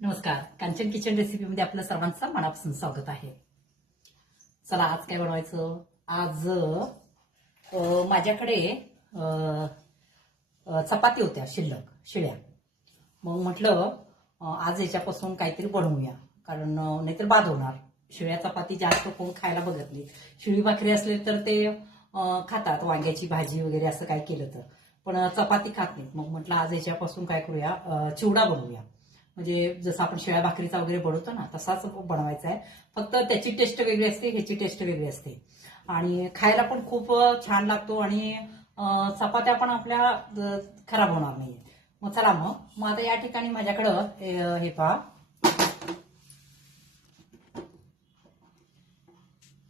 नमस्कार. कांचन किचन रेसिपीमध्ये आपलं सर्वांचं मनापासून स्वागत आहे. चला आज काय बनवायचं? आज माझ्याकडे चपाती होत्या शिल्लक शिळ्या. मग म्हटलं आज याच्यापासून काहीतरी बनवूया. कारण नाहीतर बाद होणार. शिळ्या चपाती जास्त कोण खायला बघत नाही. शिळी भाकरी असले तर ते खातात. वांग्याची भाजी वगैरे असं काय केलं तर. पण चपाती खात नाहीत. मग म्हटलं आज याच्यापासून काय करूया? चिवडा बनवूया. म्हणजे जसं आपण शिळ्या भाकरीचा वगैरे बनवतो ना तसाच बनवायचा आहे. फक्त त्याची टेस्ट वेगळी असते ह्याची टेस्ट वेगळी असते. आणि खायला पण खूप छान लागतो आणि चपात्या पण आपल्या खराब होणार नाही मग चला मग. मग आता या ठिकाणी माझ्याकडं हे- पहा.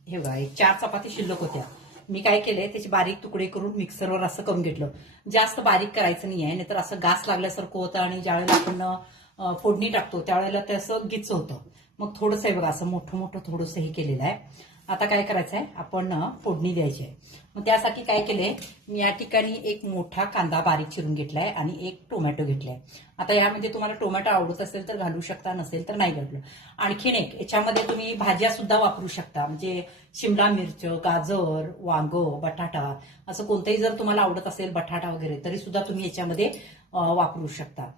हे बघा एक चार चपाती शिल्लक होत्या. मी काय केलंय त्याचे बारीक तुकडे करून मिक्सरवर असं करून घेतलं. जास्त बारीक करायचं नाही आहे नाहीतर असं घास लागल्यासारखं होतं आणि ज्यावेळेला आपण फोडणी टाकतो. त्यावेळेला त्याचं असं गिच होतं मग थोडंसं आहे बघा असं मोठं मोठं थोडंसं हे केलेलं आहे. आता काय करायचं आहे आपण फोडणी द्यायची आहे. मग त्यासाठी काय केलंय? मी या ठिकाणी एक मोठा कांदा बारीक चिरून घेतलाय आणि एक टोमॅटो घेतलाय. आता यामध्ये तुम्हाला टोमॅटो आवडत असेल तर घालू शकता नसेल तर नाही घातलं आणखीन एक याच्यामध्ये तुम्ही भाज्या सुद्धा वापरू शकता. म्हणजे शिमला मिरच गाजर वांग बटाटा असं कोणतंही जर तुम्हाला आवडत असेल बटाटा वगैरे तरी सुद्धा तुम्ही याच्यामध्ये वापरू शकता.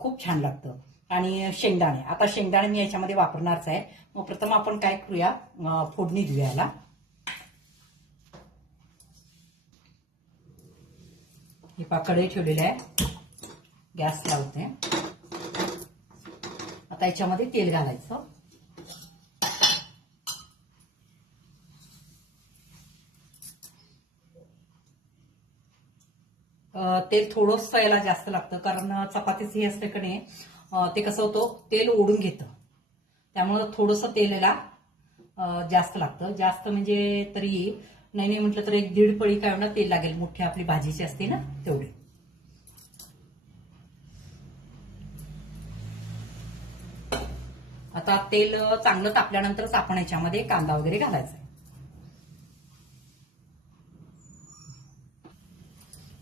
खूप छान लागतं. आणि शेंगदाणे. आता शेंगदाणे मी याच्यामध्ये वापरणारच आहे. मग प्रथम आपण काय करूया? फोडणी देऊया याला. हे पाकडे ठेवलेले आहे. गॅस लावते. आता याच्यामध्ये तेल घालायचं. तेल थोडंसं याला जास्त लागतं कारण चपातीचं हे असते का नाही ते कसं होतं तेल ओढून घेतं. त्यामुळं थोडंसं तेल याला जास्त लागतं. जास्त म्हणजे तरी नाही नाही म्हटलं तर एक दीड पळी काय म्हणा तेल लागेल. मोठी आपली भाजीची असते ना तेवढी. आता तेल चांगलं तापल्यानंतरच आपण याच्यामध्ये कांदा वगैरे घालायचा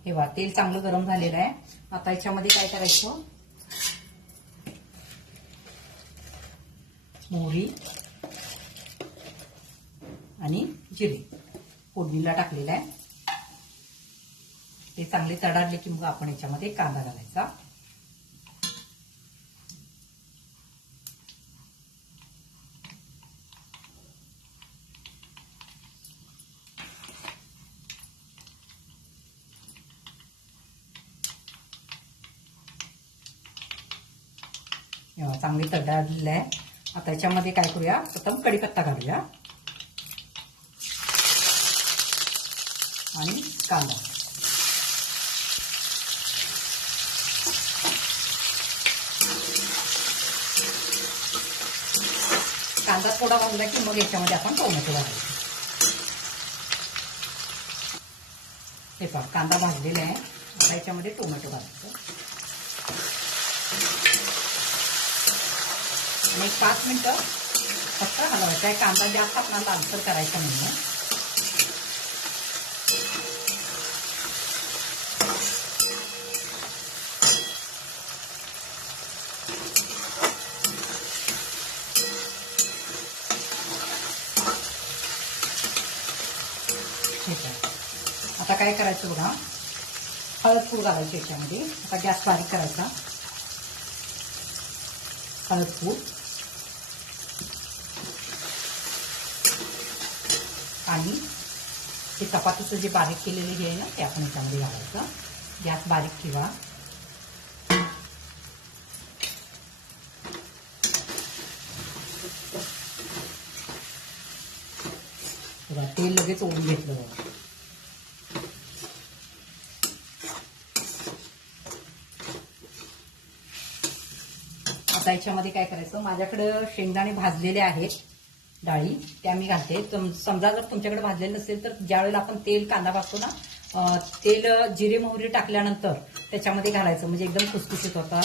तेव्हा तेल चांगलं गरम झालेलं आहे. आता याच्यामध्ये काय करायचं? मोहरी आणि जिरे फोडणीला टाकलेलं आहे. ते चांगले तडाडले की मग आपण याच्यामध्ये कांदा घालायचा. चांगली तडाडलेलं आहे. आता याच्यामध्ये काय करूया? प्रथम कढीपत्ता घालूया. आणि कांदा. कांदा थोडा वाजला की मग याच्यामध्ये आपण टोमॅटो घालायचं हे पहा कांदा भाजलेला आहे. आता याच्यामध्ये टोमॅटो घालायचं. मग पाच मिनटं फक्त हलवायचं आहे. कांदा जास्त आपल्याला लालसर करायचा म्हणजे ठीक आहे. आता काय करायचं बघा? हळद पूड घालायची याच्यामध्ये. आता गॅस बारीक करायचा. हळद पूड. आणि हे चपातीचं जे बारीक केलेले हे आहे ना ते आपण याच्यामध्ये घालायचं. गॅस बारीक ठेवा. तेल लगेच ओढून घेतलं आता याच्यामध्ये काय करायचं? माझ्याकडं शेंगदाणे भाजलेले आहेत. डाळी त्या मी घालते. समजा जर तुमच्याकडे भाजलेलं नसेल तर ज्यावेळेला आपण तेल कांदा भाजतो ना तेल जिरे मोहरी टाकल्यानंतर त्याच्यामध्ये घालायचं. म्हणजे एकदम खुसखुशीत होतं.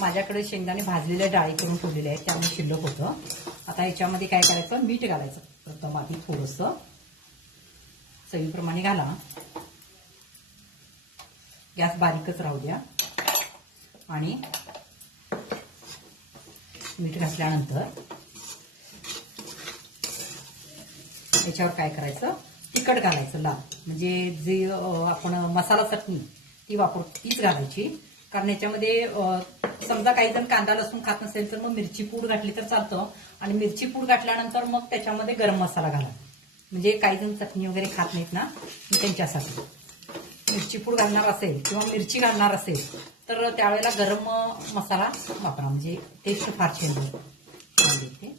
माझ्याकडे शेंगदाणे भाजलेल्या डाळी करून ठेवलेल्या आहेत. त्यामुळे शिल्लक होतं. आता याच्यामध्ये काय करायचं? मीठ घालायचं. प्रथम आधी थोडंसं चवीप्रमाणे घाला. गॅस बारीकच राहू द्या. आणि मीठ घातल्यानंतर याच्यावर काय करायचं? तिखट घालायचं लाल. म्हणजे जे आपण मसाला चटणी ती वापरू तीच घालायची. कारण याच्यामध्ये समजा काही जण कांदा लसूण खात नसेल तर मग मिरची पूड घातली तर चालतं. आणि मिरची पूड घातल्यानंतर मग त्याच्यामध्ये गरम मसाला घाला. म्हणजे काही जण चटणी वगैरे खात नाहीत ना त्यांच्यासाठी. मिरची पूड घालणार असेल किंवा मिरची घालणार असेल तर त्यावेळेला गरम मसाला वापरा. म्हणजे टेस्ट फार छान येते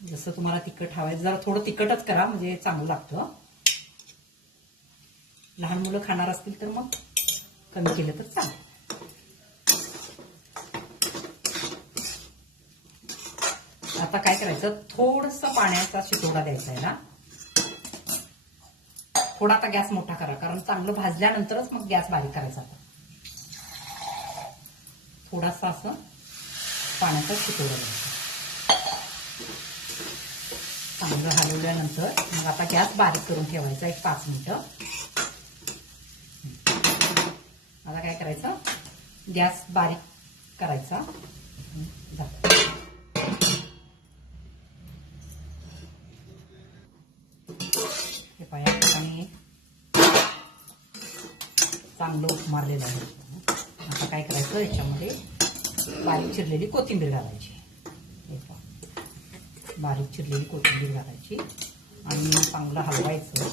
जसं तुम्हाला तिखट हवायचं जरा थोडं तिखटच करा म्हणजे चांगलं लागतं. लहान मुलं खाणार असतील तर मग कमी केलं तर चालेल. आता काय करायचं? थोडस पाण्याचा शितोडा द्यायचा आहे ना. थोडा आता गॅस मोठा करा कारण चांगलं भाजल्यानंतरच मग गॅस बारीक करायचा आता. थोडासा असं पाण्याचा शितोडा द्यायचा. चांगलं हलवल्यानंतर मग आता गॅस बारीक करून ठेवायचा एक पाच मिनिटं. आता काय करायचं? गॅस बारीक करायचा. हे पाया ठिकाणी चांगलं उप मारलेलं आहे. आता काय करायचं? याच्यामध्ये बारीक चिरलेली कोथिंबीर घालायची. बारीक चिरलेली कोथिंबीर घालायची आणि चांगलं हलवायचं.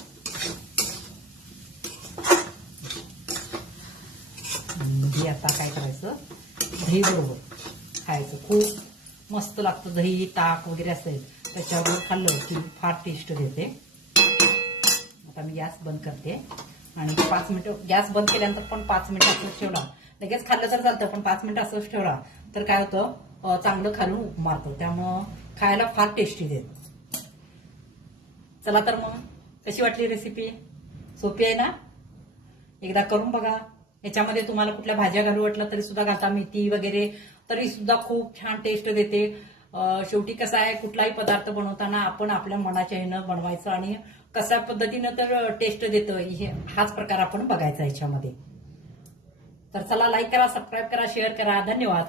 आणि आता काय करायचं? दही बरोबर खायचं. खूप मस्त लागतं. दही ताक वगैरे असेल त्याच्याबरोबर खाल्लं की फार टेस्ट देते. आता मी गॅस बंद करते. आणि पाच मिनिटं गॅस बंद केल्यानंतर पण पाच मिनिटं असंच ठेवला लगेच खाल्लं तर चालतं पण पाच मिनिटं असंच ठेवला तर काय होतं? चांगलं खालून उप त्यामुळं खायला फार टेस्टी देत. चला तर मग कशी वाटली रेसिपी सोपी आहे ना? एकदा करून बघा. याच्यामध्ये तुम्हाला कुठल्या भाज्या घालू वाटलं तरी सुद्धा घालता मेथी वगैरे तरी सुद्धा खूप छान टेस्ट देते. शेवटी कसं आहे कुठलाही पदार्थ बनवताना आपण आपल्या मनाच्या ह्यानं बनवायचं आणि कशा पद्धतीनं तर टेस्ट देतं हे हाच प्रकार आपण बघायचा याच्यामध्ये. तर चला लाईक करा सबस्क्राईब करा शेअर करा. धन्यवाद.